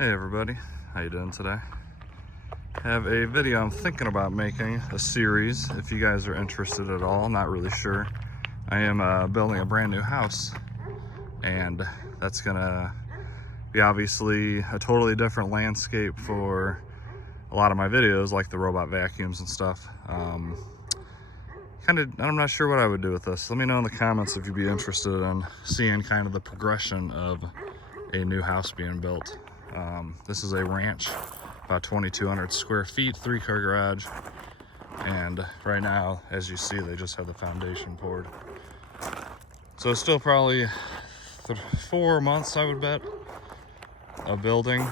Hey everybody, how you doing today? Have a video I'm thinking about making, a series, if you guys are interested at all. I'm not really sure. I am building a brand new house, and that's gonna be obviously a totally different landscape for a lot of my videos, like the robot vacuums and stuff. I'm not sure what I would do with this. Let me know in the comments if you'd be interested in seeing kind of the progression of a new house being built. This is a ranch, about 2,200 square feet, 3-car garage. And right now, as you see, they just have the foundation poured. So it's still probably 4 months, I would bet, of building.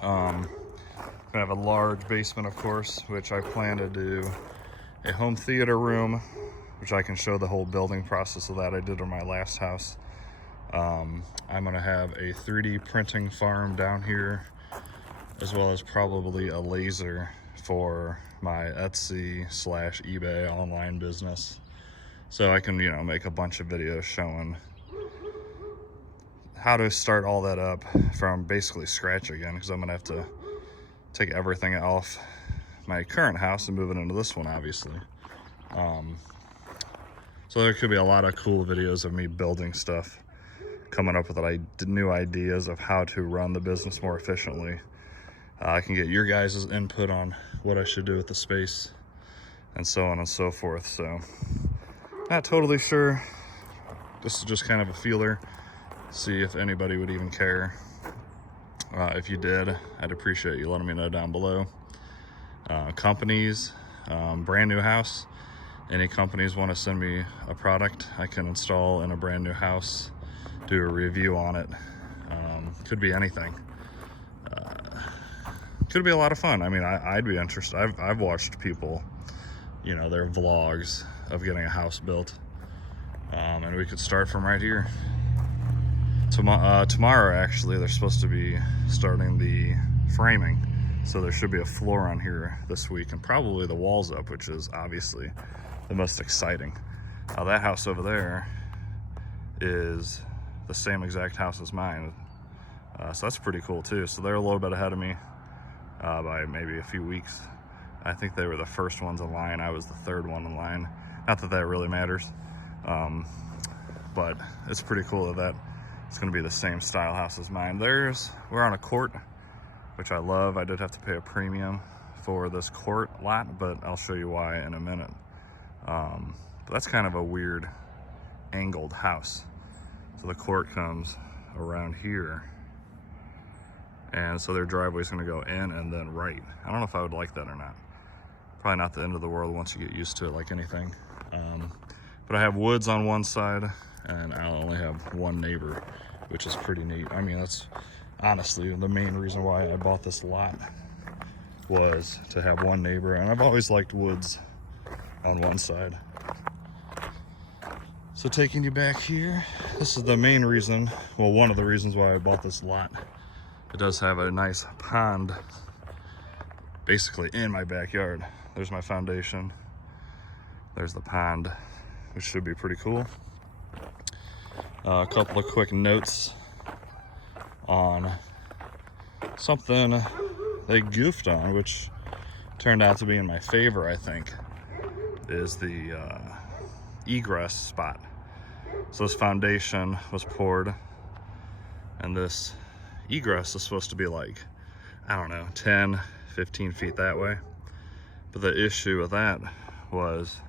Gonna have a large basement, of course, which I plan to do a home theater room, which I can show the whole building process of that I did on my last house. I'm gonna have a 3D printing farm down here, as well as probably a laser for my Etsy/eBay online business. So I can, make a bunch of videos showing how to start all that up from basically scratch again, because I'm gonna have to take everything off my current house and move it into this one, obviously. So there could be a lot of cool videos of me building stuff, coming up with new ideas of how to run the business more efficiently. I can get your guys' input on what I should do with the space, and so on and so forth. So, not totally sure. This is just kind of a feeler, see if anybody would even care. If you did, I'd appreciate you letting me know down below. Companies, brand new house, any companies want to send me a product I can install in a brand new house, do a review on it. Could be anything. Could be a lot of fun. I mean, I'd be interested. I've watched people, their vlogs of getting a house built, and we could start from right here. Tomorrow, actually, they're supposed to be starting the framing, so there should be a floor on here this week, and probably the walls up, which is obviously the most exciting. That house over there is the same exact house as mine, so that's pretty cool too. So they're a little bit ahead of me by maybe a few weeks. I think they were the first ones in line. I was the third one in line. Not that that really matters, but it's pretty cool that it's going to be the same style house as mine. We're on a court, which I love. I did have to pay a premium for this court lot, but I'll show you why in a minute. But that's kind of a weird angled house. So the court comes around here, and so their driveway's gonna go in and then right. I don't know if I would like that or not. Probably not the end of the world once you get used to it, like anything. But I have woods on one side, and I'll only have one neighbor, which is pretty neat. I mean, that's honestly the main reason why I bought this lot, was to have one neighbor, and I've always liked woods on one side. So taking you back here, this is the main reason, well, one of the reasons why I bought this lot. It does have a nice pond basically in my backyard. There's my foundation. There's the pond, which should be pretty cool. A couple of quick notes on something they goofed on, which turned out to be in my favor, I think, is the egress spot. So this foundation was poured, and this egress is supposed to be like, I don't know, 10, 15 feet that way. But the issue with that was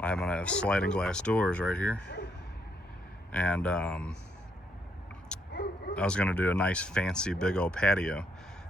I'm gonna have sliding glass doors right here, and I was gonna do a nice fancy big old patio,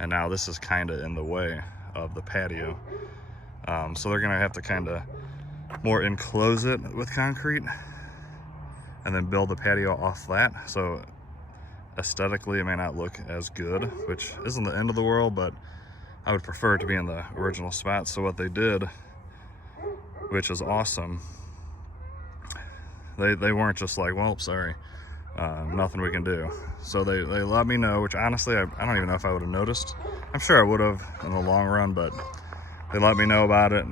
and now this is kind of in the way of the patio. So they're gonna have to kind of more enclose it with concrete and then build the patio off that. So aesthetically it may not look as good, which isn't the end of the world, but I would prefer it to be in the original spot. So what they did, which is awesome, they weren't just like, well, sorry, nothing we can do. So they let me know, which honestly I don't even know if I would have noticed. I'm sure I would have in the long run, but they let me know about it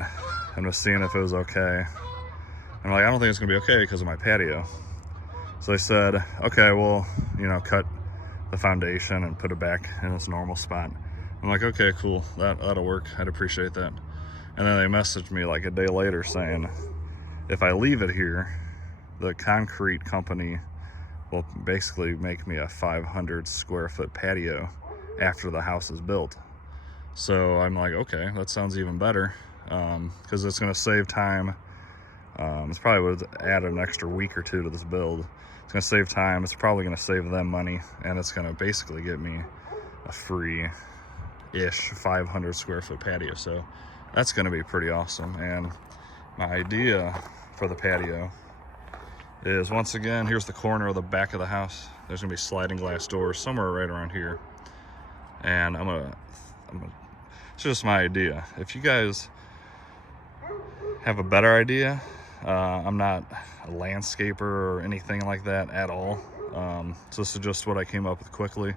and was seeing if it was okay. I'm like, I don't think it's gonna be okay because of my patio. So they said, okay, well, cut the foundation and put it back in its normal spot. I'm like, okay, cool, that'll work. I'd appreciate that. And then they messaged me like a day later saying, if I leave it here, the concrete company will basically make me a 500 square foot patio after the house is built. So I'm like, okay, that sounds even better, because it's gonna save time. It's probably would add an extra week or two to this build. It's gonna save time, it's probably gonna save them money, and it's gonna basically get me a free-ish 500 square foot patio. So that's gonna be pretty awesome. And my idea for the patio is, once again, here's the corner of the back of the house. There's gonna be sliding glass doors somewhere right around here. And I'm gonna it's just my idea. If you guys have a better idea, I'm not a landscaper or anything like that at all. So this is just what I came up with quickly.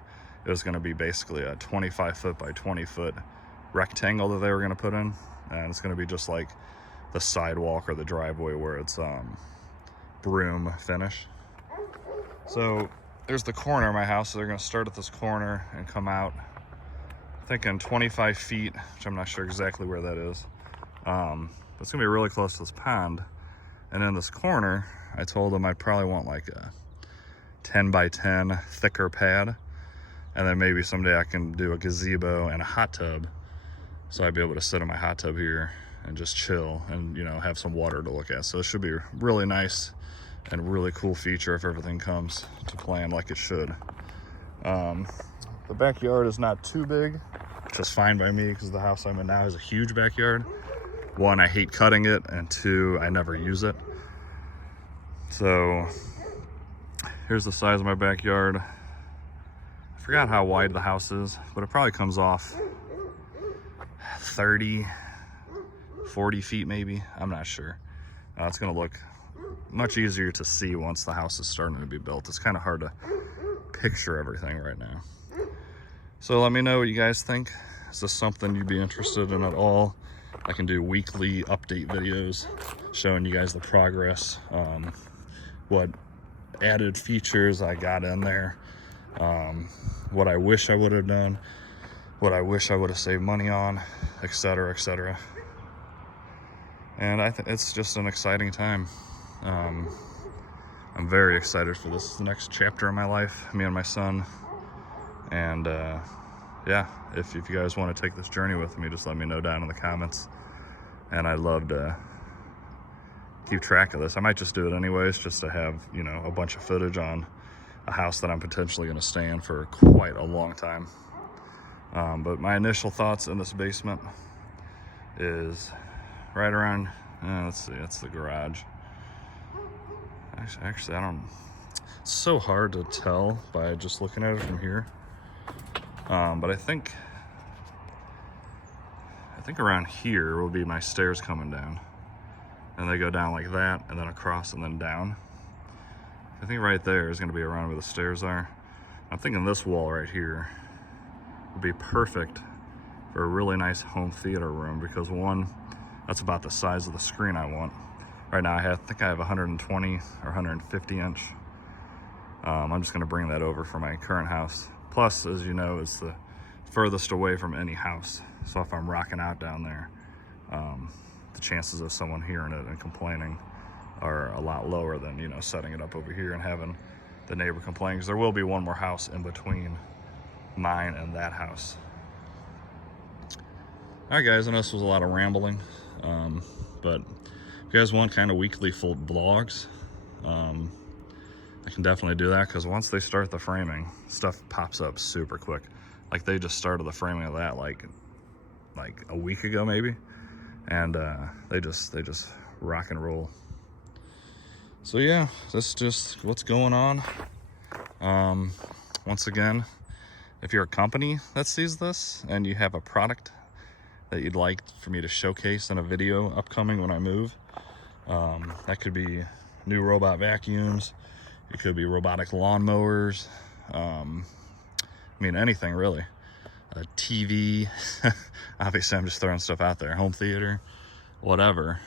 It was gonna be basically a 25 foot by 20 foot rectangle that they were gonna put in. And it's gonna be just like the sidewalk or the driveway where it's broom finish. So there's the corner of my house. So they're gonna start at this corner and come out, thinking 25 feet, which I'm not sure exactly where that is. But it's gonna be really close to this pond. And in this corner, I told them I'd probably want like a 10 by 10 thicker pad. And then maybe someday I can do a gazebo and a hot tub. So I'd be able to sit in my hot tub here and just chill and, you know, have some water to look at. So it should be really nice and really cool feature if everything comes to plan like it should. The backyard is not too big, which is fine by me because the house I'm in now is a huge backyard. One, I hate cutting it, and two, I never use it. So here's the size of my backyard. I forgot how wide the house is, but it probably comes off 30, 40 feet maybe. I'm not sure. It's gonna look much easier to see once the house is starting to be built. It's kind of hard to picture everything right now. So let me know what you guys think. Is this something you'd be interested in at all? I can do weekly update videos showing you guys the progress, what added features I got in there, what I wish I would have done, what I wish I would have saved money on, etc., etc. And I think it's just an exciting time. I'm very excited for this next chapter of my life, me and my son. And yeah, if you guys want to take this journey with me, just let me know down in the comments. And I'd love to keep track of this. I might just do it anyways, just to have, you know, a bunch of footage on a house that I'm potentially going to stay in for quite a long time. But my initial thoughts in this basement is right around, let's see, that's the garage. Actually, I don't, it's so hard to tell by just looking at it from here. But I think around here will be my stairs coming down. And they go down like that, and then across, and then down. I think right there is gonna be around where the stairs are. I'm thinking this wall right here would be perfect for a really nice home theater room, because one, that's about the size of the screen I want. Right now I think I have 120 or 150 inch. I'm just gonna bring that over for my current house. Plus, as you know, it's the furthest away from any house. So if I'm rocking out down there, the chances of someone hearing it and complaining are a lot lower than, you know, setting it up over here and having the neighbor complain, because there will be one more house in between mine and that house. All right, guys, I know this was a lot of rambling, but if you guys want kind of weekly full vlogs, I can definitely do that, because once they start the framing, stuff pops up super quick. Like they just started the framing of that like a week ago maybe, and they just rock and roll. So yeah, that's just what's going on. Once again, if you're a company that sees this and you have a product that you'd like for me to showcase in a video upcoming when I move, that could be new robot vacuums, it could be robotic lawnmowers, I mean anything really. A TV, obviously I'm just throwing stuff out there, home theater, whatever.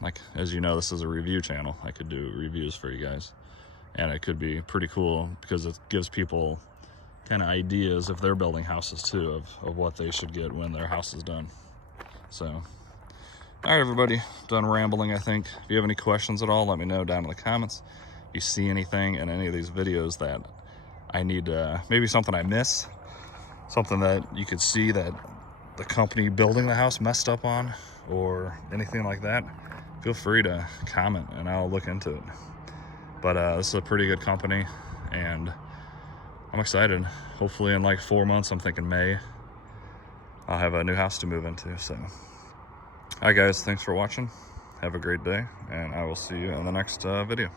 Like, as you know, this is a review channel. I could do reviews for you guys, and it could be pretty cool because it gives people kind of ideas if they're building houses too of what they should get when their house is done. So, all right, everybody, done rambling, I think. If you have any questions at all, let me know down in the comments. If you see anything in any of these videos that I need, maybe something I miss, something that you could see that the company building the house messed up on, or anything like that, feel free to comment and I'll look into it. But this is a pretty good company, and I'm excited. Hopefully in like 4 months, I'm thinking May, I'll have a new house to move into. So, all right, guys, thanks for watching. Have a great day, and I will see you in the next video.